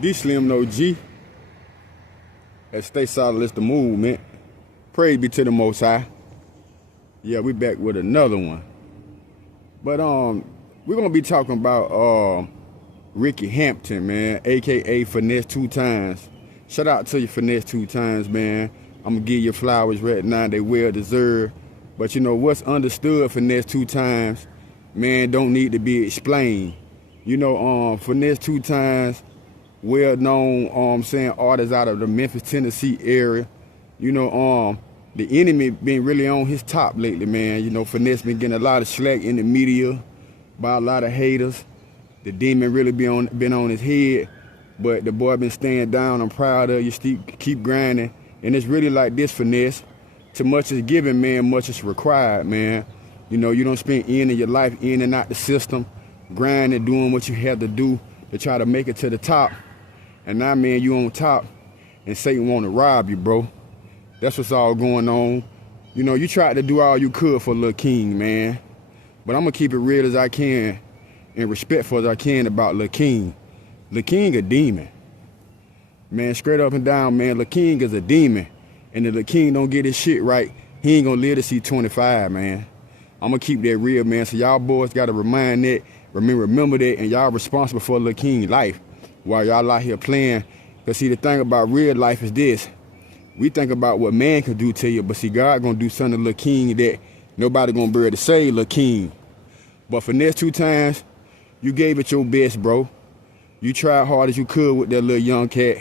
DEESLIMDAOG at STAYSOLIDISDAMOVEMEnt. Praise be to the Most High. Yeah, we back with another one. But we're gonna be talking about Ricky Hampton, man, aka Finesse 2TYMES. Shout out to you, Finesse 2TYMES, man. I'm gonna give you flowers right now, they well deserved. But you know what's understood, Finesse 2TYMES, man, don't need to be explained. You know, Finesse 2TYMES, well known, saying artists out of the Memphis, Tennessee area. You know, the enemy been really on his top lately, man. You know, Finesse been getting a lot of slack in the media by a lot of haters. The Deamon really been on his head, but the boy been staying down. I'm proud of you. Keep grinding, and it's really like this, Finesse. Too much is given, man. Much is required, man. You know, you don't spend end of your life in and out the system, grinding, doing what you have to do to try to make it to the top. And now, man, you on top, and Satan want to rob you, bro. That's what's all going on. You know, you tried to do all you could for Lil King, man. But I'm going to keep it real as I can and respectful as I can about Lil King. Lil King a demon. Man, straight up and down, man, Lil King is a demon. And if Lil King don't get his shit right, he ain't going to live to see 25, man. I'm going to keep that real, man. So y'all boys got to remind that, remember that, and y'all responsible for Lil King's life while y'all out here playing. Because see, the thing about real life is this. We think about what man can do to you, but see, God gonna do something to Lil King that nobody gonna be able to say Lil King. But Finesse 2TYMES, you gave it your best, bro. You tried hard as you could with that little young cat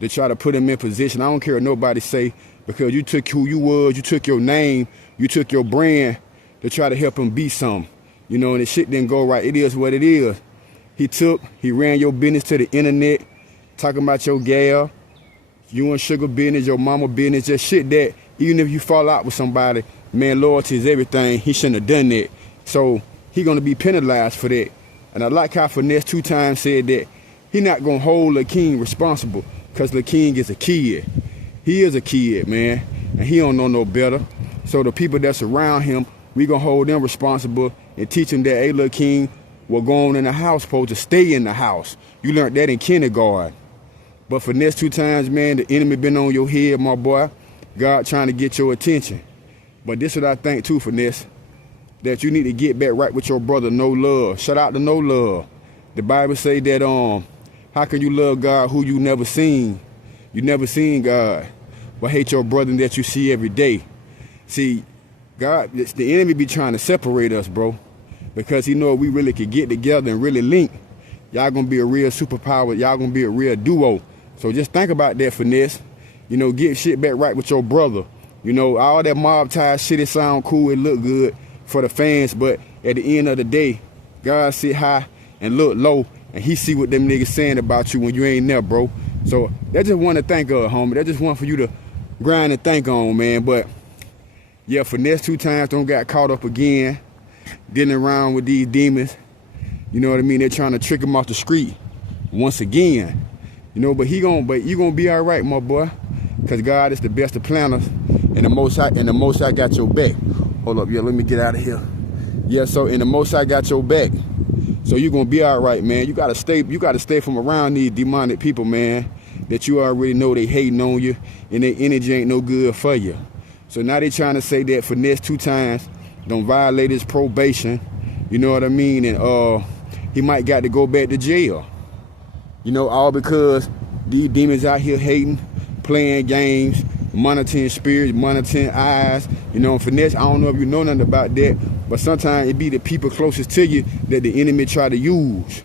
to try to put him in position. I don't care what nobody say, because you took who you was, you took your name, you took your brand to try to help him be something. You know, and the shit didn't go right. It is what it is. He ran your business to the internet, talking about your gal, you and Sugar business, your mama business, just shit that even if you fall out with somebody, man, loyalty is everything. He shouldn't have done that. So he gonna be penalized for that. And I like how Finesse 2TYMES said that he not gonna hold Lil King responsible, because Lil King is a kid. He is a kid, man, and he don't know no better. So the people that's around him, we gonna hold them responsible and teach him that, hey, Lil King, what go on in the house supposed to stay in the house. You learned that in kindergarten. But Finesse 2TYMES, man, the enemy been on your head, my boy. God trying to get your attention. But this is what I think too, Finesse, that you need to get back right with your brother, No Love. Shout out to No Love. The Bible say that how can you love God who you never seen? You never seen God, but hate your brother that you see every day. See, God, the enemy be trying to separate us, bro, because he know we really could get together and really link. Y'all gonna be a real superpower. Y'all gonna be a real duo. So just think about that, Finesse. You know, get shit back right with your brother. You know, all that mob tie shit, it sound cool, it look good for the fans, but at the end of the day, God sit high and look low, and he see what them niggas saying about you when you ain't there, bro. So that's just one to think of, homie. That's just one for you to grind and think on, man. But yeah, Finesse 2TYMES don't got caught up again, dealing around with these demons. You know what I mean? They're trying to trick him off the street once again. You know, but you gonna be all right, my boy, because God is the best of planners, and the Most High got your back. Hold up, yeah, let me get out of here. Yeah, so and the Most High got your back, so you gonna be all right, man. You gotta stay from around these demonic people, man, that you already know they hating on you, and their energy ain't no good for you. So now they trying to say that Finesse 2TYMES don't violate his probation. You know what I mean? And he might got to go back to jail. You know, all because these demons out here hating, playing games, monitoring spirits, monitoring eyes. You know, Finesse, I don't know if you know nothing about that, but sometimes it be the people closest to you that the enemy try to use.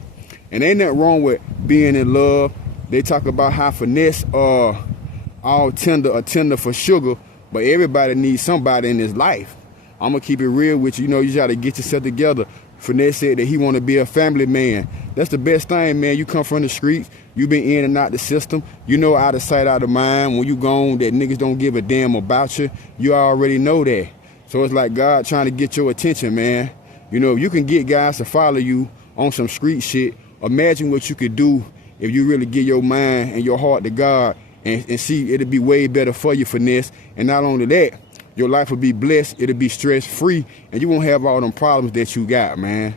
And ain't nothing wrong with being in love. They talk about how Finesse all tender for sugar, but everybody needs somebody in his life. I'm gonna keep it real with you. You know, you gotta get yourself together. Finesse said that he want to be a family man. That's the best thing, man. You come from the streets, you been in and out the system. You know, out of sight, out of mind. When you gone, that niggas don't give a damn about you. You already know that. So it's like God trying to get your attention, man. You know, if you can get guys to follow you on some street shit, imagine what you could do if you really give your mind and your heart to God and see it'll be way better for you, Finesse. And not only that, your life will be blessed, it'll be stress-free, and you won't have all them problems that you got, man.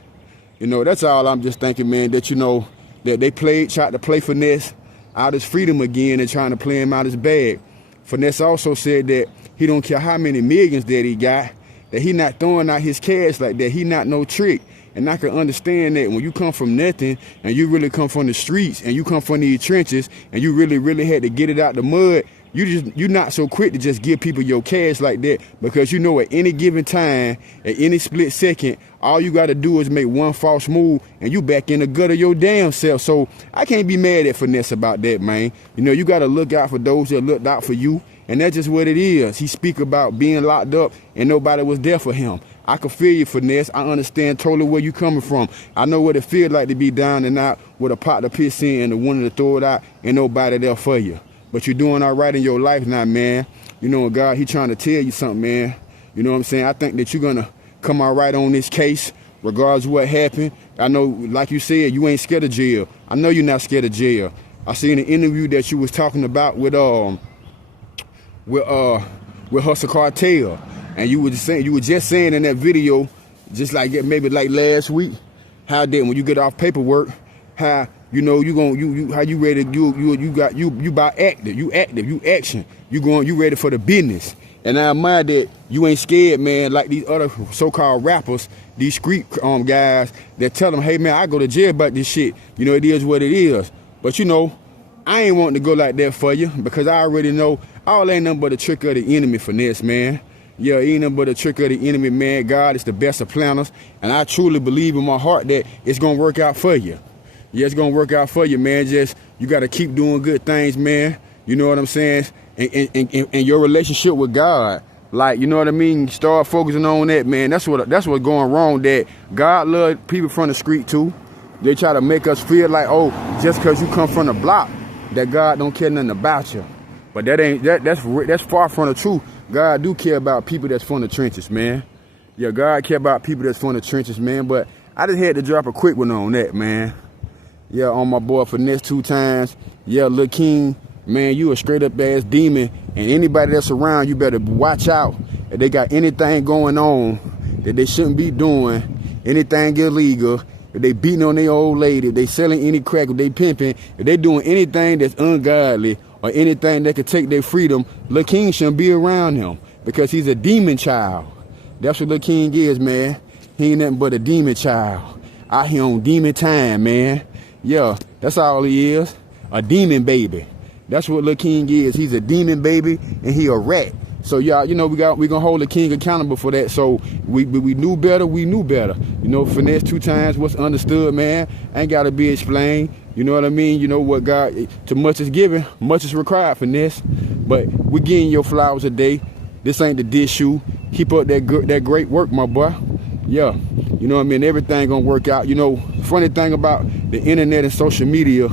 You know, that's all I'm just thinking, man, that, you know, that they tried to play Finesse out his freedom again and trying to play him out his bag. Finesse also said that he don't care how many millions that he got, that he not throwing out his cash like that. He not no trick. And I can understand that when you come from nothing and you really come from the streets and you come from these trenches and you really had to get it out the mud, you're not so quick to just give people your cash like that, because you know at any given time, at any split second, all you got to do is make one false move and you back in the gut of your damn self. So I can't be mad at Finesse about that, man. You know, you got to look out for those that looked out for you. And that's just what it is. He speak about being locked up and nobody was there for him. I can feel you, Finesse. I understand totally where you coming from. I know what it feels like to be down and out with a pot to piss in and the one to throw it out and nobody there for you. But you're doing all right in your life now, man. You know, God, he trying to tell you something, man. You know what I'm saying? I think that you're going to come out right on this case, regardless of what happened. I know, like you said, you ain't scared of jail. I know you're not scared of jail. I seen an interview that you was talking about with Hustle Cartel. And you were just saying in that video, just like maybe like last week, how that when you get off paperwork, how you know how you ready, you about active, you action, you ready for the business. And I admire that you ain't scared, man, like these other so-called rappers, these street guys that tell them, hey man, I go to jail about this shit. You know, it is what it is. But you know, I ain't wanting to go like that for you, because I already know all ain't nothing but a trick of the enemy, Finesse, man. Yeah, ain't nothing but a trick of the enemy, man. God is the best of planners, and I truly believe in my heart that it's gonna work out for you. Yeah, it's gonna work out for you, man. Just you gotta keep doing good things, man. You know what I'm saying? And your relationship with God, like, you know what I mean? Start focusing on that, man. That's what's going wrong. That God loves people from the street too. They try to make us feel like, oh, just because you come from the block, that God don't care nothing about you. But that's far from the truth. God do care about people that's from the trenches, man. Yeah, God care about people that's from the trenches, man. But I just had to drop a quick one on that, man. Yeah, on my boy Finesse 2 times. Yeah, Lil King, man, you a straight up ass demon. And anybody that's around, you better watch out. If they got anything going on that they shouldn't be doing, anything illegal, if they beating on their old lady, if they selling any crack, if they pimping, if they doing anything that's ungodly or anything that could take their freedom, Lil King shouldn't be around him, because he's a demon child. That's what Lil King is, man. He ain't nothing but a demon child. Out here on demon time, man. Yeah, that's all he is. A demon baby. That's what Lil King is. He's a demon baby and he a rat. So y'all, you know, we gonna hold the king accountable for that. So we knew better, we knew better. You know, Finesse 2 times, what's understood, man, ain't gotta be explained. You know what I mean? You know what, God, too much is given, much is required, Finesse. But we getting your flowers a day. This ain't the dish you. Keep up that great work, my boy. Yeah, you know what I mean? Everything gonna work out. You know, funny thing about the internet and social media,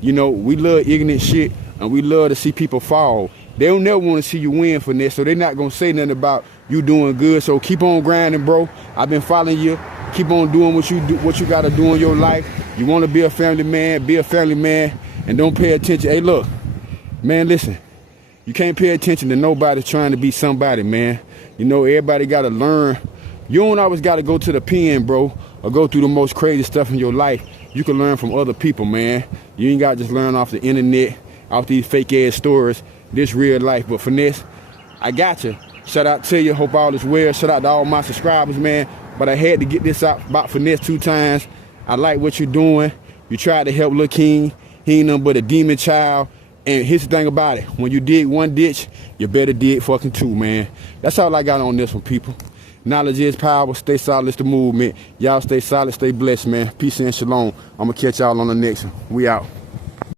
you know, we love ignorant shit and we love to see people fall. They don't never want to see you win, Finesse, so they're not going to say nothing about you doing good. So keep on grinding, bro. I've been following you. Keep on doing what you got to do in your life. You want to be a family man, and don't pay attention. Hey, look, man, listen. You can't pay attention to nobody trying to be somebody, man. You know, everybody got to learn. You don't always got to go to the pen, bro, or go through the most crazy stuff in your life. You can learn from other people, man. You ain't got to just learn off the internet, off these fake-ass stories. This real life. But Finesse, I got you. Shout out to you. Hope all is well. Shout out to all my subscribers, man. But I had to get this out about Finesse 2 times. I like what you're doing. You tried to help Lil King. He ain't nothing but a demon child. And here's the thing about it. When you dig one ditch, you better dig fucking 2, man. That's all I got on this one, people. Knowledge is power. Stay solid. It's the movement. Y'all stay solid. Stay blessed, man. Peace and shalom. I'm going to catch y'all on the next one. We out.